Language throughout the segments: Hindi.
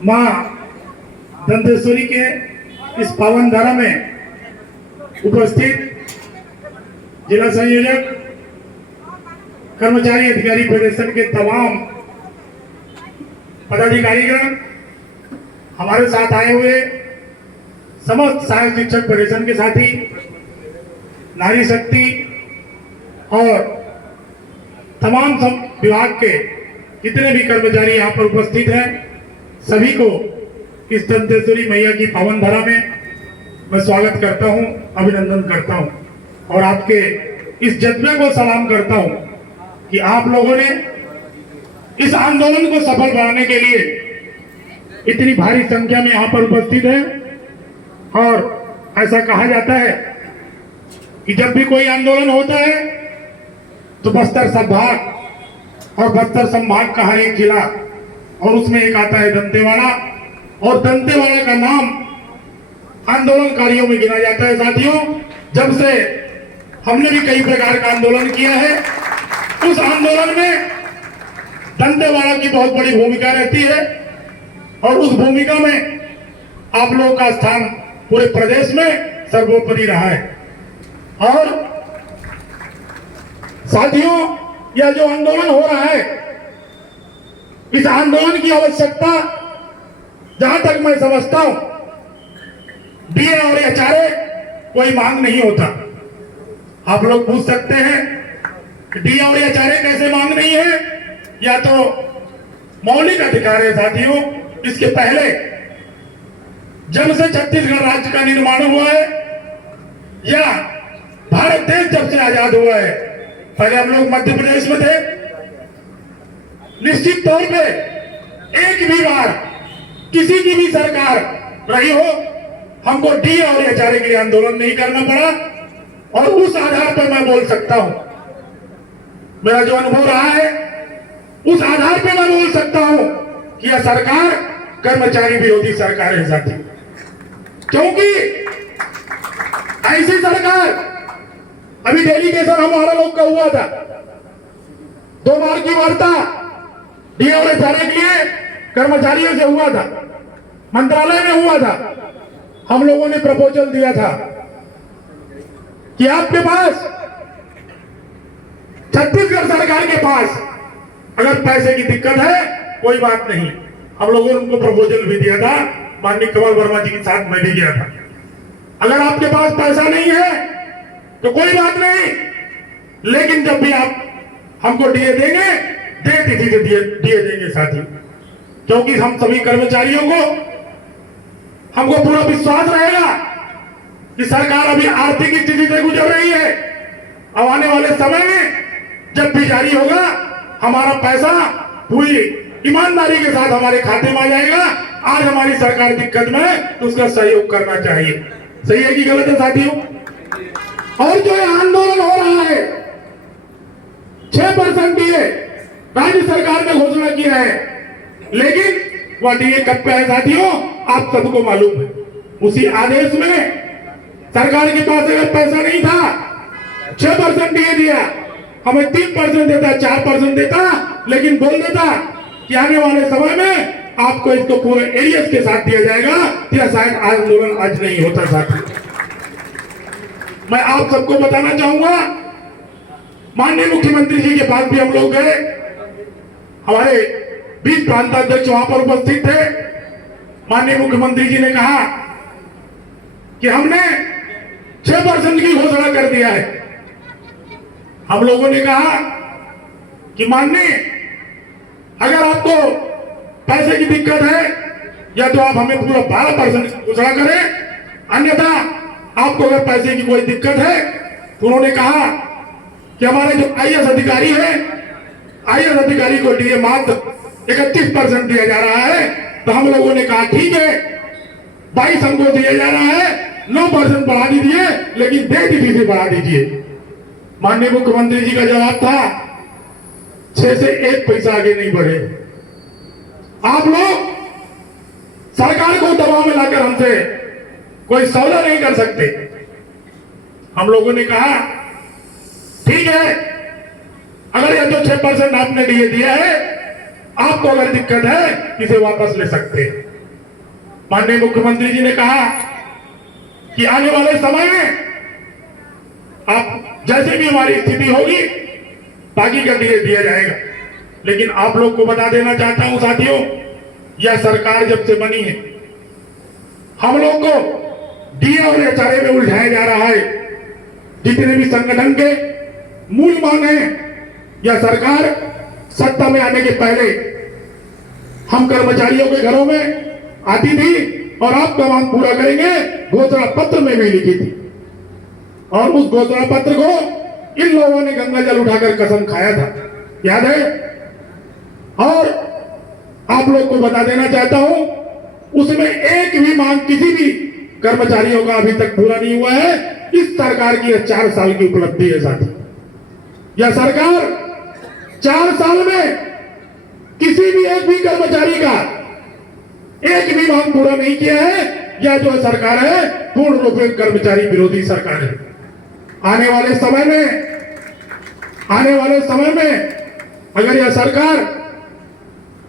माँ दंतेश्वरी के इस पावन धारा में उपस्थित जिला संयोजक, कर्मचारी अधिकारी फेडरेशन के तमाम पदाधिकारीगण, हमारे साथ आए हुए समस्त सहायक शिक्षक फेडरेशन के साथी, नारी शक्ति और तमाम विभाग के जितने भी कर्मचारी यहाँ पर उपस्थित हैं, सभी को इस दंतेश्वरी मैया की पावन धरा में मैं स्वागत करता हूँ, अभिनंदन करता हूँ और आपके इस जज्बे को सलाम करता हूँ कि आप लोगों ने इस आंदोलन को सफल बनाने के लिए इतनी भारी संख्या में यहाँ पर उपस्थित है। और ऐसा कहा जाता है कि जब भी कोई आंदोलन होता है तो बस्तर संभाग और बस्तर संभाग का हर एक जिला और उसमें एक आता है दंतेवाड़ा, और दंतेवाड़ा का नाम आंदोलनकारियों में गिना जाता है। साथियों, जब से हमने भी कई प्रकार का आंदोलन किया है, उस आंदोलन में दंतेवाड़ा की बहुत बड़ी भूमिका रहती है और उस भूमिका में आप लोगों का स्थान पूरे प्रदेश में सर्वोपरि रहा है। और साथियों, यह जो आंदोलन हो रहा है, इस आंदोलन की आवश्यकता जहां तक मैं समझता हूं, डीए और एचआरए कोई मांग नहीं होता। आप लोग पूछ सकते हैं कि डीए और एचआरए कैसे मांग नहीं है? या तो मौलिक अधिकार है साथियों। इसके पहले जब से छत्तीसगढ़ राज्य का निर्माण हुआ है या भारत देश जब से आजाद हुआ है, पहले हम लोग मध्य प्रदेश में थे, निश्चित तौर पे एक भी बार किसी की भी सरकार रही हो, हमको डीए और एचआरए के लिए आंदोलन नहीं करना पड़ा। और उस आधार पर मैं बोल सकता हूं, मेरा जो अनुभव रहा है उस आधार पर मैं बोल सकता हूं कि यह सरकार कर्मचारी विरोधी सरकार है साथी। क्योंकि ऐसी सरकार, अभी डेलीगेशन हमारा लोग का हुआ था, 2 बार की वार्ता डीए और एचआरए के लिए कर्मचारियों से हुआ था, मंत्रालय में हुआ था। हम लोगों ने प्रपोजल दिया था कि आपके पास, छत्तीसगढ़ सरकार के पास अगर पैसे की दिक्कत है कोई बात नहीं। हम लोगों ने उनको प्रपोजल भी दिया था, माननीय कमल वर्मा जी के साथ मैं भी गया था। अगर आपके पास पैसा नहीं है तो कोई बात नहीं, लेकिन जब भी आप हमको डीए देंगे, दे तिथि से डीए देंगे साथी। क्योंकि हम सभी कर्मचारियों को, हमको पूरा विश्वास रहेगा कि सरकार अभी आर्थिक स्थिति से गुजर रही है। अब आने वाले समय में जब भी जारी होगा, हमारा पैसा पूरी ईमानदारी के साथ हमारे खाते में आ जाएगा। आज हमारी सरकार दिक्कत में है तो उसका सहयोग करना चाहिए। सही है कि गलत है साथियों? और जो आंदोलन हो रहा है, 6% डीए राज्य सरकार ने घोषणा किया है, लेकिन वह डीए कब पे है साथियों? आप सबको मालूम है। उसी आदेश में सरकार के पास अगर पैसा नहीं था, 6% डीए दिया, हमें 3% देता, 4% देता, लेकिन बोल देता कि आने वाले समय में आपको इसको पूरे एरियस के साथ दिया जाएगा। या शायद आंदोलन आज नहीं होता साथी। मैं आप सबको बताना चाहूंगा, माननीय मुख्यमंत्री जी के पास भी हम लोग गए, हमारे 20 प्रांताध्यक्ष वहां पर उपस्थित थे। माननीय मुख्यमंत्री जी ने कहा कि हमने 6% की घोषणा कर दिया है। हम लोगों ने कहा कि माननीय, अगर आपको पैसे की दिक्कत है या तो आप हमें पूरा 12% घोषणा करें, अन्यथा आपको अगर पैसे की कोई दिक्कत है तो उन्होंने कहा कि हमारे जो आईएएस अधिकारी है, आईएएस अधिकारी को डीए मात्र 31% दिया जा रहा है। तो हम लोगों ने कहा ठीक है, 22 हमको दिया जा रहा है, 9% बढ़ा दीजिए, लेकिन दे तिथि से बढ़ा दीजिए। माननीय मुख्यमंत्री जी का जवाब था, 6 से 1 पैसा आगे नहीं बढ़े। आप लोग सरकार को दबाव में लाकर हमसे कोई सौदा नहीं कर सकते। हम लोगों ने कहा ठीक है, अगर ये जो 6% आपने डीए दिया है, आपको अगर दिक्कत है इसे वापस ले सकते हैं। माननीय मुख्यमंत्री जी ने कहा कि आने वाले समय में आप जैसे भी हमारी स्थिति होगी बाकी का दिया जाएगा। लेकिन आप लोग को बता देना चाहता हूं साथियों, यह सरकार जब से बनी है हम लोग को डीए और एचआरए में उलझाया जा रहा है। जितने भी संगठन के मूल मांग है, यह सरकार सत्ता में आने के पहले हम कर्मचारियों के घरों में आती थी और आपका मांग पूरा करेंगे घोषणा पत्र में भी लिखी थी। और उस घोषणा पत्र को इन लोगों ने गंगा जल उठाकर कसम खाया था, याद है। और आप लोग को बता देना चाहता हूं, उसमें एक भी मांग किसी भी कर्मचारियों का अभी तक पूरा नहीं हुआ है। इस सरकार की 4 साल की उपलब्धि है साथी। यह सरकार 4 साल में किसी भी एक भी कर्मचारी का एक भी मांग पूरा नहीं किया है। यह जो सरकार है पूर्ण रूप से कर्मचारी विरोधी सरकार है। आने वाले समय में अगर यह सरकार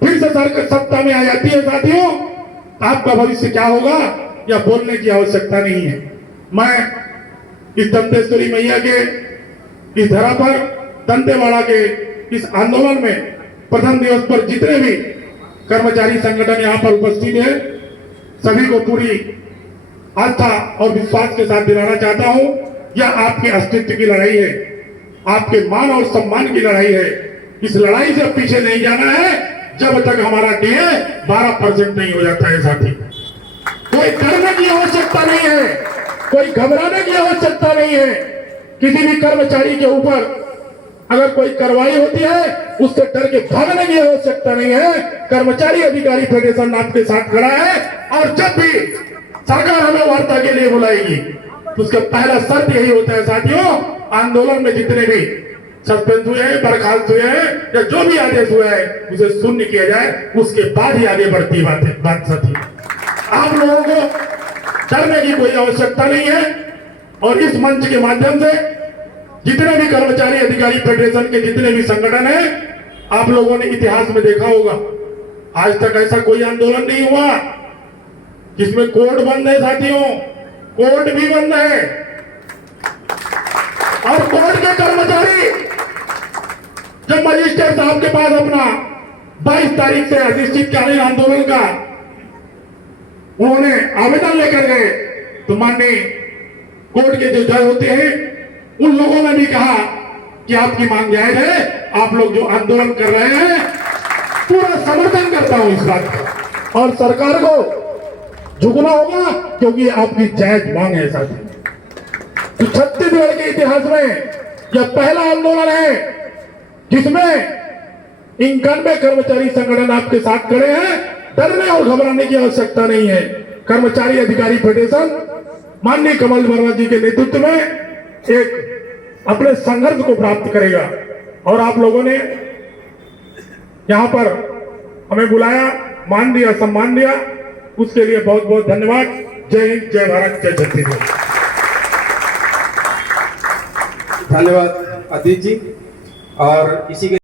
फिर से सत्ता में आ जाती है साथियों, आपका भविष्य क्या होगा यह बोलने की आवश्यकता नहीं है। मैं इस दंतेश्वरी मैया के इस धरा पर दंतेवाड़ा के इस आंदोलन में प्रथम दिवस पर जितने भी कर्मचारी संगठन यहां पर उपस्थित है सभी को पूरी आस्था और विश्वास के साथ दिलाना चाहता हूं, यह आपके अस्तित्व की लड़ाई है, आपके मान और सम्मान की लड़ाई है। इस लड़ाई से पीछे नहीं जाना है जब तक हमारा डीए 12% नहीं हो जाता है साथी। कोई डरने की आवश्यकता नहीं है, कोई घबराने की आवश्यकता नहीं है। किसी भी कर्मचारी के ऊपर अगर कोई कार्रवाई होती है उससे डर के भागने की आवश्यकता नहीं है। कर्मचारी अधिकारी फेडरेशन आपके साथ खड़ा है और जब भी सरकार हमें वार्ता के लिए बुलाएगी तो उसका पहला शर्त यही होता है साथियों, आंदोलन में जितने भी सस्पेंस हुए हैं, बर्खास्त हुए हैं या जो भी आदेश हुआ है उसे शून्य किया जाए, उसके बाद ही आगे बढ़ती बात साथी। आप लोगों को डरने की कोई आवश्यकता नहीं है। और इस मंच के माध्यम से जितने भी कर्मचारी अधिकारी फेडरेशन के जितने भी संगठन हैं, आप लोगों ने इतिहास में देखा होगा आज तक ऐसा कोई आंदोलन नहीं हुआ जिसमें कोर्ट बंद है साथियों, कोर्ट भी बंद है। और कोर्ट के कर्मचारी जब मजिस्ट्रेट साहब के पास अपना 22 तारीख से अनिश्चितकालीन आंदोलन का उन्होंने आवेदन लेकर गए तो माननीय कोर्ट के जो जज होते हैं उन लोगों ने भी कहा कि आपकी मांग जायज है, आप लोग जो आंदोलन कर रहे हैं पूरा समर्थन करता हूं इस बात का। और सरकार को झुकना होगा क्योंकि आपकी जायज मांग है साथी। तो छत्तीसगढ़ के इतिहास में यह पहला आंदोलन है जिसमें 91 कर्मचारी संगठन आपके साथ खड़े हैं। डरने और घबराने की आवश्यकता नहीं है। कर्मचारी अधिकारी फेडरेशन माननीय कमल वर्मा जी के नेतृत्व में एक अपने संघर्ष को प्राप्त करेगा। और आप लोगों ने यहां पर हमें बुलाया, मान दिया, सम्मान दिया, उसके लिए बहुत बहुत धन्यवाद। जय हिंद, जय भारत, जय छत्तीसगढ़। धन्यवाद अदित जी। और इसी के